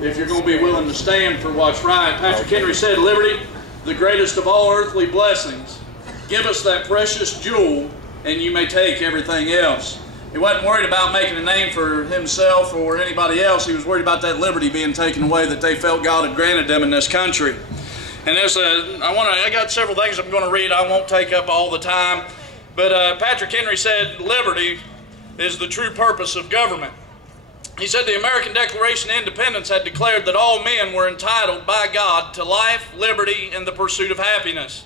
if you're going to be willing to stand for what's right. Patrick Henry said, "Liberty, the greatest of all earthly blessings. Give us that precious jewel, and you may take everything else." He wasn't worried about making a name for himself or anybody else. He was worried about that liberty being taken away that they felt God had granted them in this country. And I got several things I'm going to read. I won't take up all the time. But Patrick Henry said, "Liberty is the true purpose of government." He said the American Declaration of Independence had declared that all men were entitled by God to life, liberty, and the pursuit of happiness.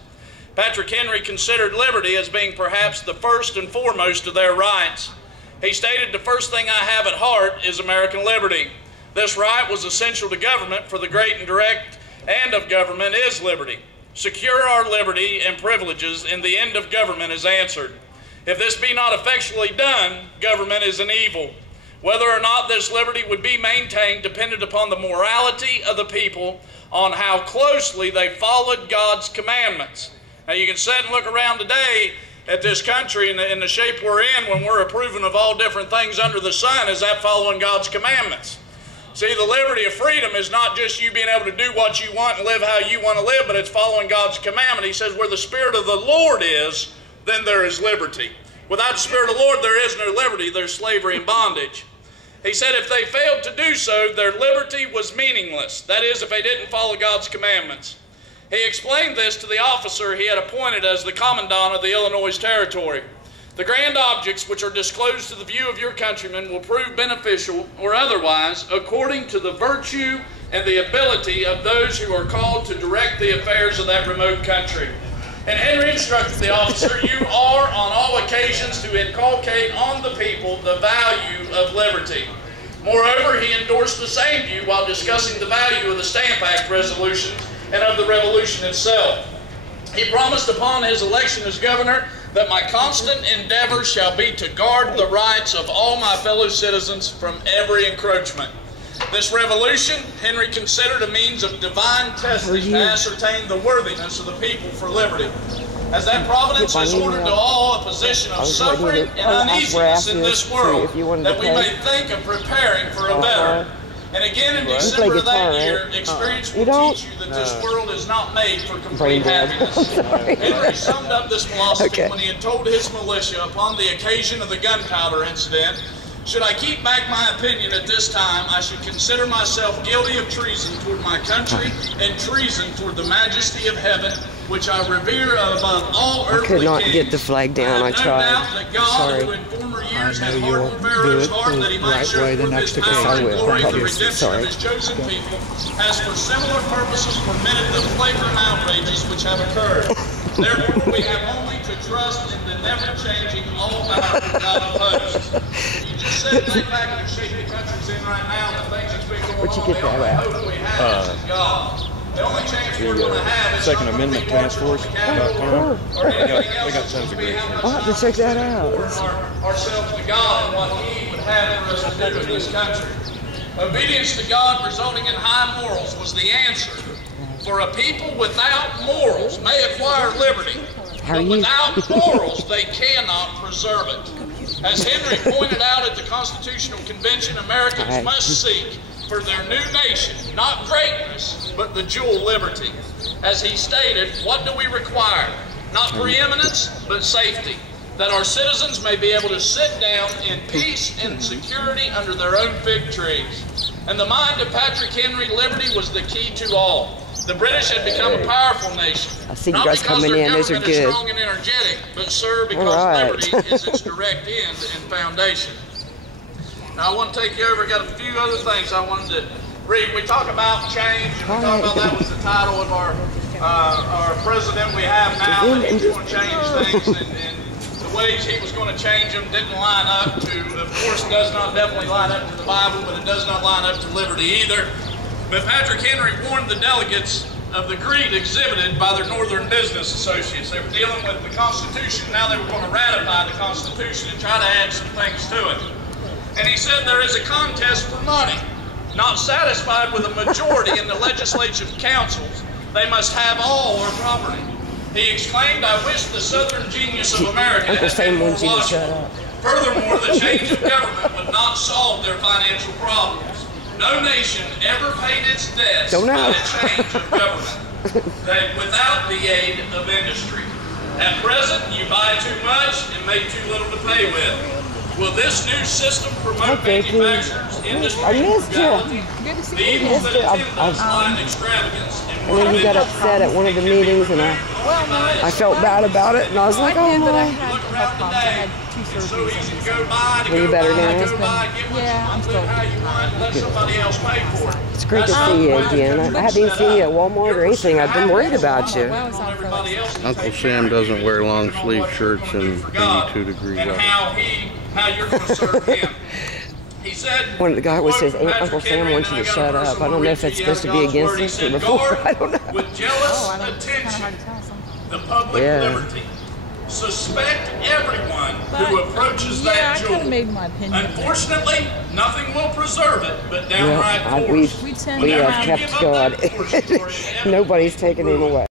Patrick Henry considered liberty as being perhaps the first and foremost of their rights. He stated, "The first thing I have at heart is American liberty. This right was essential to government, for the great and direct end of government is liberty. Secure our liberty and privileges, and the end of government is answered. If this be not effectually done, government is an evil. Whether or not this liberty would be maintained depended upon the morality of the people, on how closely they followed God's commandments." Now you can sit and look around today at this country in the shape we're in when we're approving of all different things under the sun. Is that following God's commandments? See, the liberty of freedom is not just you being able to do what you want and live how you want to live, but it's following God's commandment. He says, where the Spirit of the Lord is, then there is liberty. Without the Spirit of the Lord, there is no liberty. There's slavery and bondage. He said if they failed to do so, their liberty was meaningless. That is, if they didn't follow God's commandments. He explained this to the officer he had appointed as the commandant of the Illinois Territory. "The grand objects which are disclosed to the view of your countrymen will prove beneficial or otherwise according to the virtue and the ability of those who are called to direct the affairs of that remote country." And Henry instructed the officer, "You are on all occasions to inculcate on the people the value of liberty." Moreover, he endorsed the same view while discussing the value of the Stamp Act resolution and of the revolution itself. He promised upon his election as governor that my constant endeavor shall be to guard the rights of all my fellow citizens from every encroachment. This revolution Henry considered a means of divine testing to ascertain the worthiness of the people for liberty. As that providence has ordered to all a position of suffering and uneasiness in this world, that we may think of preparing for a better. And again in December of that year, experience will teach you that this world is not made for complete happiness. Henry summed up this philosophy when he had told his militia upon the occasion of the gunpowder incident, "Should I keep back my opinion at this time, I should consider myself guilty of treason toward my country and treason toward the majesty of heaven, which I revere above all earthly kings. I could not get the flag down. I tried. That God, Sorry. who in former years had hardened Pharaoh's heart that he might show forth his power and glory in the redemption of his chosen people, has for similar purposes permitted the flagrant outrages which have occurred. Therefore, we have only to trust in the never-changing, all-powerful God of hosts." You just said think back and shape the country's in right now, the things that's been going on, the only hope we have is in God. The only chance we're going to have is Second Amendment Task Force. They got tons of great I'll have to check that out. Ourselves to God and what He would have for us to do in this country. Obedience to God resulting in high morals was the answer. For a people without morals may acquire liberty, but without morals they cannot preserve it. As Henry pointed out at the Constitutional Convention, Americans must seek for their new nation, not greatness, but the jewel liberty. As he stated, what do we require? Not preeminence, but safety. That our citizens may be able to sit down in peace and security under their own fig trees. In the mind of Patrick Henry, liberty was the key to all. The British had become a powerful nation. I see you guys coming in. Those are good. Not because their government is strong and energetic, but, sir, because liberty is its direct end and foundation. Now, I want to take you over. I've got a few other things I wanted to read. We talk about change, and we talk about that was the title of our president we have now, that he's going to change things, and the ways he was going to change them didn't line up to, of course, does not definitely line up to the Bible, but it does not line up to liberty either. But Patrick Henry warned the delegates of the greed exhibited by their northern business associates. They were dealing with the Constitution. Now they were going to ratify the Constitution and try to add some things to it. And he said there is a contest for money. Not satisfied with a majority in the legislative councils, they must have all our property. He exclaimed, I wish the southern genius of America had been more logical. Furthermore, the change of government would not solve their financial problems. No nation ever paid its debts Don't know. by a change of government that without the aid of industry. At present, you buy too much and make too little to pay with. Will this new system promote manufacturers, industry, I missed you. frugality? The evils that attend those lie in extravagance. And then you got upset at one of the meetings, and I felt bad about it, and I was like, oh But I no. had health problems. I had 2 So surgeries. easy to go buy, to Were you go better buy, now? to go buy, get what Yeah, you I'm want, still- live how you want, let somebody else pay for it. It's great to see you again. I haven't even seen you at Walmart or anything. I've been worried about you. Well, it's on for like Uncle Sam doesn't wear long sleeve shirts in 82 degree and weather. how you're going to serve him. He said, One of the guy always says, quote, Uncle Sam Patrick wants you to Henry, shut and I got a up. I don't know if it's personal supposed to be reading out against God's us or word. He before. said, I don't know. "Guard with jealous kind of attention hard to tell something. the public Yeah. liberty. Suspect everyone who But, approaches yeah, I that kind of jewel. made my opinion. Unfortunately, nothing will preserve it but Yeah, downright force. we tend have to kept God. Nobody's taken him away.